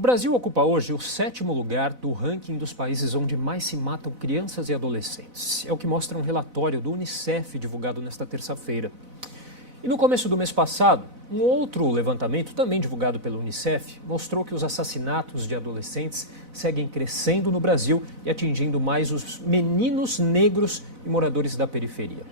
O Brasil ocupa hoje o 7º lugar do ranking dos países onde mais se matam crianças e adolescentes. É o que mostra um relatório do Unicef divulgado nesta terça-feira. E no começo do mês passado, um outro levantamento, também divulgado pelo Unicef, mostrou que os assassinatos de adolescentes seguem crescendo no Brasil e atingindo mais os meninos negros e moradores da periferia.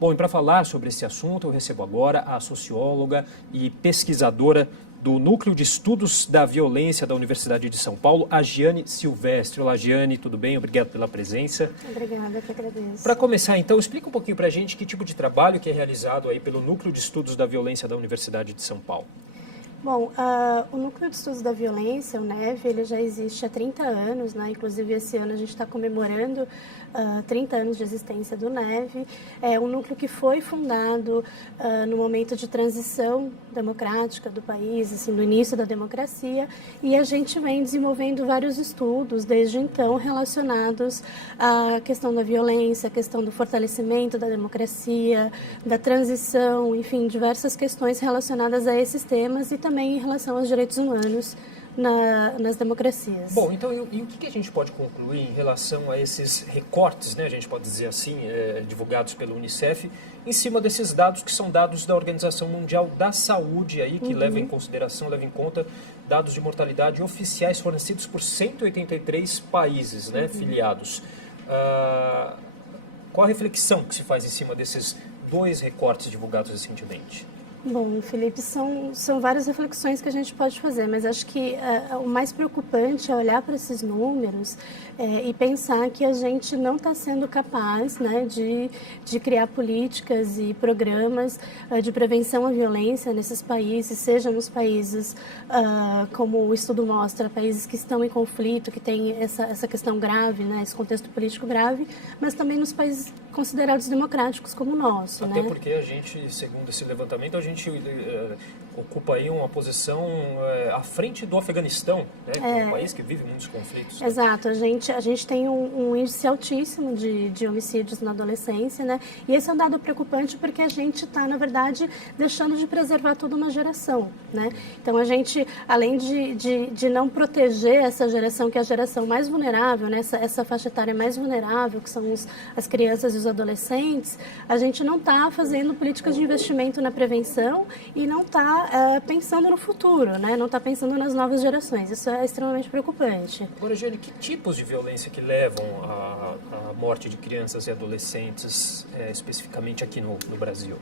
Bom, e para falar sobre esse assunto, eu recebo agora a socióloga e pesquisadora do Núcleo de Estudos da Violência da Universidade de São Paulo, a Giane Silvestre. Olá, Giane, tudo bem? Obrigado pela presença. Obrigada, eu que agradeço. Para começar, então, explica um pouquinho para a gente que tipo de trabalho que é realizado aí pelo Núcleo de Estudos da Violência da Universidade de São Paulo. Bom, o Núcleo de Estudos da Violência, o NEV, ele já existe há 30 anos, né? Inclusive esse ano a gente está comemorando 30 anos de existência do NEV. É um núcleo que foi fundado no momento de transição democrática do país, assim, no início da democracia, e a gente vem desenvolvendo vários estudos desde então relacionados à questão da violência, à questão do fortalecimento da democracia, da transição, enfim, diversas questões relacionadas a esses temas e também em relação aos direitos humanos nas democracias. Bom, então, e o que a gente pode concluir em relação a esses recortes, né, a gente pode dizer assim, divulgados pelo Unicef, em cima desses dados que são dados da Organização Mundial da Saúde, aí, que leva em consideração, leva em conta dados de mortalidade oficiais fornecidos por 183 países, né, filiados. Qual a reflexão que se faz em cima desses dois recortes divulgados recentemente? Bom, Felipe, são várias reflexões que a gente pode fazer, mas acho que o mais preocupante é olhar para esses números e pensar que a gente não está sendo capaz, né, de criar políticas e programas de prevenção à violência nesses países, seja nos países, como o estudo mostra, países que estão em conflito, que têm essa questão grave, né, esse contexto político grave, mas também nos países considerados democráticos como o nosso. Até né? porque a gente, segundo esse levantamento, a gente ocupa aí uma posição à frente do Afeganistão, né, que é um país que vive muitos conflitos. Exato, a gente tem um índice altíssimo de homicídios na adolescência, né? E esse é um dado preocupante porque a gente está, na verdade, deixando de preservar toda uma geração, né? Então a gente, além de não proteger essa geração, que é a geração mais vulnerável, né? Essa faixa etária mais vulnerável, que são as crianças e os adolescentes, a gente não está fazendo políticas de investimento na prevenção e não está pensando no futuro, né? Não está pensando nas novas gerações. Isso é extremamente preocupante. Agora, Giane, que tipos de violência que levam à morte de crianças e adolescentes, especificamente aqui no Brasil?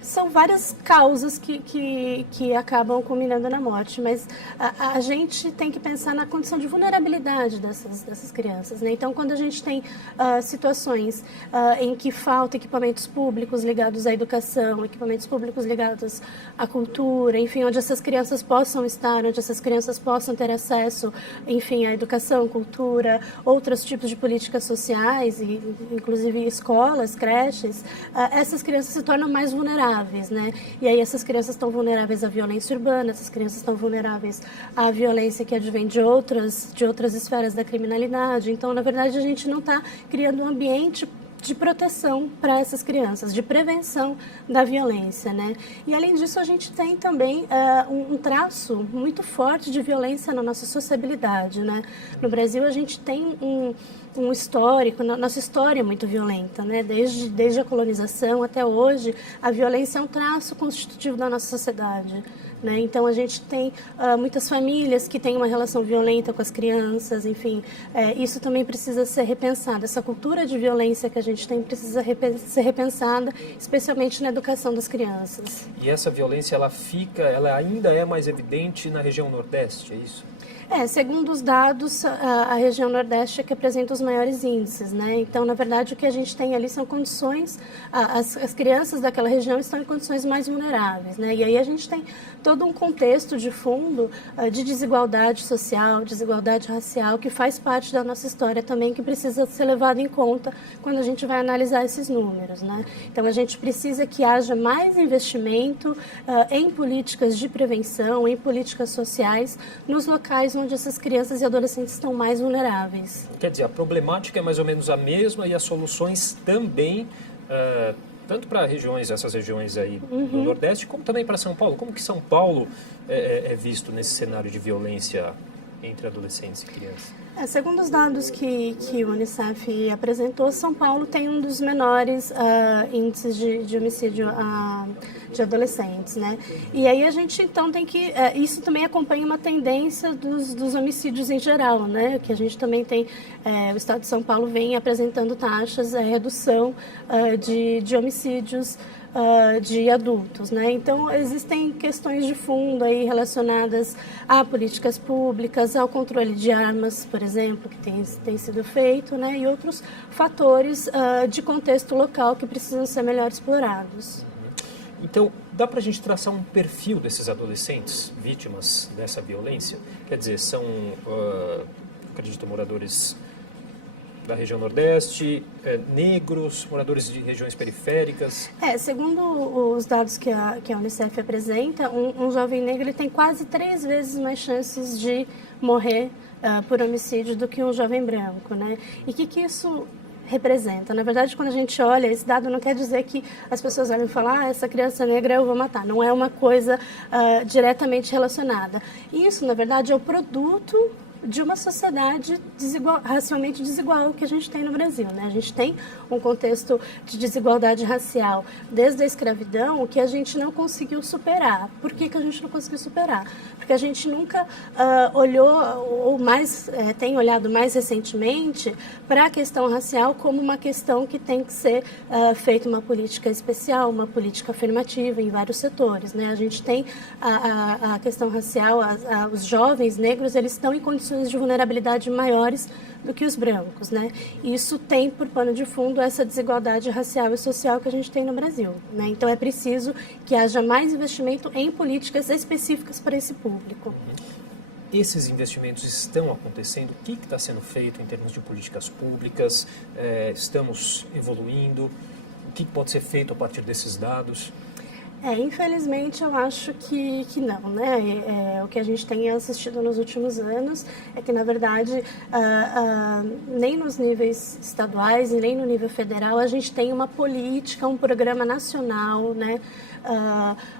São várias causas que acabam culminando na morte, mas a gente tem que pensar na condição de vulnerabilidade dessas crianças, né? Então, quando a gente tem situações em que falta equipamentos públicos ligados à educação, equipamentos públicos ligados à cultura, enfim, onde essas crianças possam estar, onde essas crianças possam ter acesso, enfim, à educação, cultura, outros tipos de políticas sociais, e, inclusive escolas, creches, essas crianças se tornam mais vulneráveis, né? E aí essas crianças estão vulneráveis à violência urbana, essas crianças estão vulneráveis à violência que advém de outras esferas da criminalidade. Então, na verdade, a gente não está criando um ambiente de proteção para essas crianças, de prevenção da violência, né? E além disso, a gente tem também um traço muito forte de violência na nossa sociabilidade, né? No Brasil, a gente tem um histórico, nossa história é muito violenta, né? Desde a colonização até hoje, a violência é um traço constitutivo da nossa sociedade, né? Então, a gente tem muitas famílias que têm uma relação violenta com as crianças, enfim, isso também precisa ser repensado. Essa cultura de violência que a gente tem precisa ser repensada, especialmente na educação das crianças. E essa violência, ela ainda é mais evidente na região Nordeste, é isso? Segundo os dados, a região Nordeste é que apresenta os maiores índices, né? Então, na verdade, o que a gente tem ali são condições, as crianças daquela região estão em condições mais vulneráveis, né? E aí a gente tem todo um contexto de fundo de desigualdade social, desigualdade racial, que faz parte da nossa história também, que precisa ser levado em conta quando a gente vai analisar esses números, né? Então, a gente precisa que haja mais investimento em políticas de prevenção, em políticas sociais, nos locais onde essas crianças e adolescentes estão mais vulneráveis. Quer dizer, a problemática é mais ou menos a mesma e as soluções também tanto para essas regiões aí do Nordeste, como também para São Paulo. Como que São Paulo é visto nesse cenário de violência entre adolescentes e crianças? Segundo os dados que o Unicef apresentou, São Paulo tem um dos menores índices de homicídio de adolescentes, né? E aí a gente então tem que... isso também acompanha uma tendência dos homicídios em geral, né? Que a gente também tem... o Estado de São Paulo vem apresentando taxas, redução de homicídios de adultos, né? Então existem questões de fundo aí relacionadas a políticas públicas, ao controle de armas, por exemplo, que tem sido feito, né? E outros fatores de contexto local que precisam ser melhor explorados. Então, dá para a gente traçar um perfil desses adolescentes vítimas dessa violência? Quer dizer, são, acredito, moradores da região Nordeste, negros, moradores de regiões periféricas? Segundo os dados que a Unicef apresenta, um jovem negro ele tem quase 3 vezes mais chances de morrer por homicídio do que um jovem branco, né? E o que isso representa? Na verdade, quando a gente olha, esse dado não quer dizer que as pessoas olham e falam, essa criança negra eu vou matar. Não é uma coisa diretamente relacionada. Isso, na verdade, é o produto de uma sociedade racialmente desigual que a gente tem no Brasil, né? A gente tem um contexto de desigualdade racial desde a escravidão que a gente não conseguiu superar. Por que a gente não conseguiu superar? Porque a gente nunca olhou, ou tem olhado mais recentemente para a questão racial como uma questão que tem que ser feita uma política especial, uma política afirmativa em vários setores, né? A gente tem a questão racial, os jovens negros, eles estão em condições de vulnerabilidade maiores do que os brancos, né? E isso tem por pano de fundo essa desigualdade racial e social que a gente tem no Brasil, né? Então é preciso que haja mais investimento em políticas específicas para esse público. Esses investimentos estão acontecendo? O que está sendo feito em termos de políticas públicas? Estamos evoluindo? O que pode ser feito a partir desses dados? Infelizmente, eu acho que não, né? O que a gente tem assistido nos últimos anos é que, na verdade, nem nos níveis estaduais e nem no nível federal a gente tem uma política, um programa nacional, né?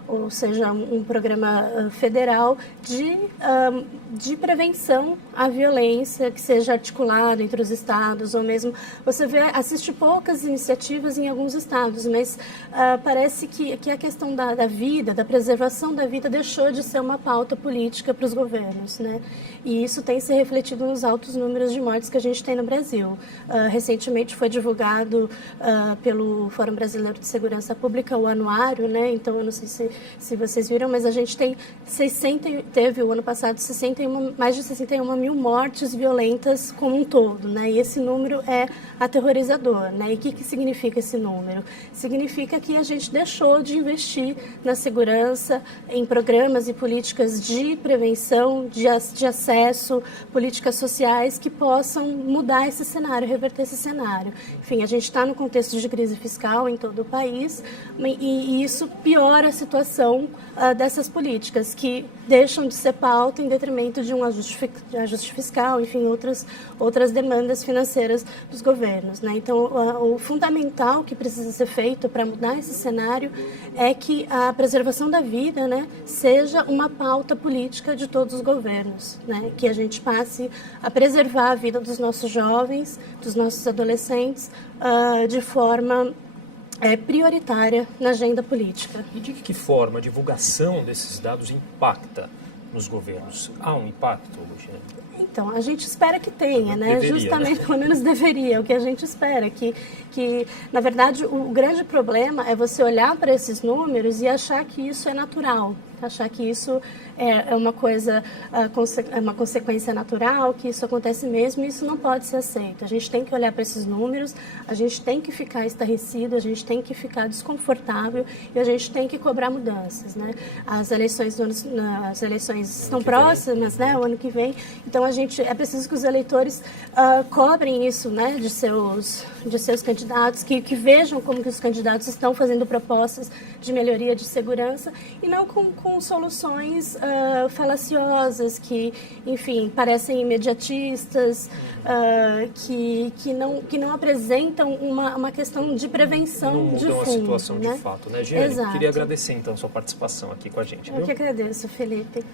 Ou seja, um programa federal de prevenção à violência que seja articulado entre os estados, ou mesmo você assiste poucas iniciativas em alguns estados, mas parece que a questão da vida, da preservação da vida deixou de ser uma pauta política para os governos, né? E isso tem se refletido nos altos números de mortes que a gente tem no Brasil. Recentemente foi divulgado pelo Fórum Brasileiro de Segurança Pública o anuário, né? Então, eu não sei se vocês viram, mas a gente teve o ano passado mais de 61 mil mortes violentas como um todo, né? E esse número é aterrorizador, né? E o que significa esse número? Significa que a gente deixou de investir na segurança, em programas e políticas de prevenção, de acesso, políticas sociais que possam mudar esse cenário, reverter esse cenário. Enfim, a gente está no contexto de crise fiscal em todo o país e isso piora a situação dessas políticas que deixam de ser pauta em detrimento de um ajuste fiscal, enfim, outras demandas financeiras dos governos, né? Então, o fundamental que precisa ser feito para mudar esse cenário é que a preservação da vida, né, seja uma pauta política de todos os governos, né? Que a gente passe a preservar a vida dos nossos jovens, dos nossos adolescentes, de forma prioritária na agenda política. E de que forma a divulgação desses dados impacta nos governos? Há um impacto, Luciana? Então, a gente espera que tenha, né? Deveria, justamente, né? Pelo menos deveria, o que a gente espera, que na verdade, o grande problema é você olhar para esses números e achar que isso é natural, achar que isso é uma coisa, é uma consequência natural, que isso acontece mesmo, e isso não pode ser aceito. A gente tem que olhar para esses números, a gente tem que ficar estarrecido, a gente tem que ficar desconfortável e a gente tem que cobrar mudanças, né? As eleições estão próximas, né? O ano que vem, então é preciso que os eleitores cobrem isso, né? De seus candidatos, que vejam como que os candidatos estão fazendo propostas de melhoria de segurança e não com com soluções falaciosas, que, enfim, parecem imediatistas, que não apresentam uma questão de prevenção não de mudam fundo. a situação né? de fato, né, Giane? Exato. Queria agradecer, então, a sua participação aqui com a gente. Eu Viu? que agradeço, Felipe.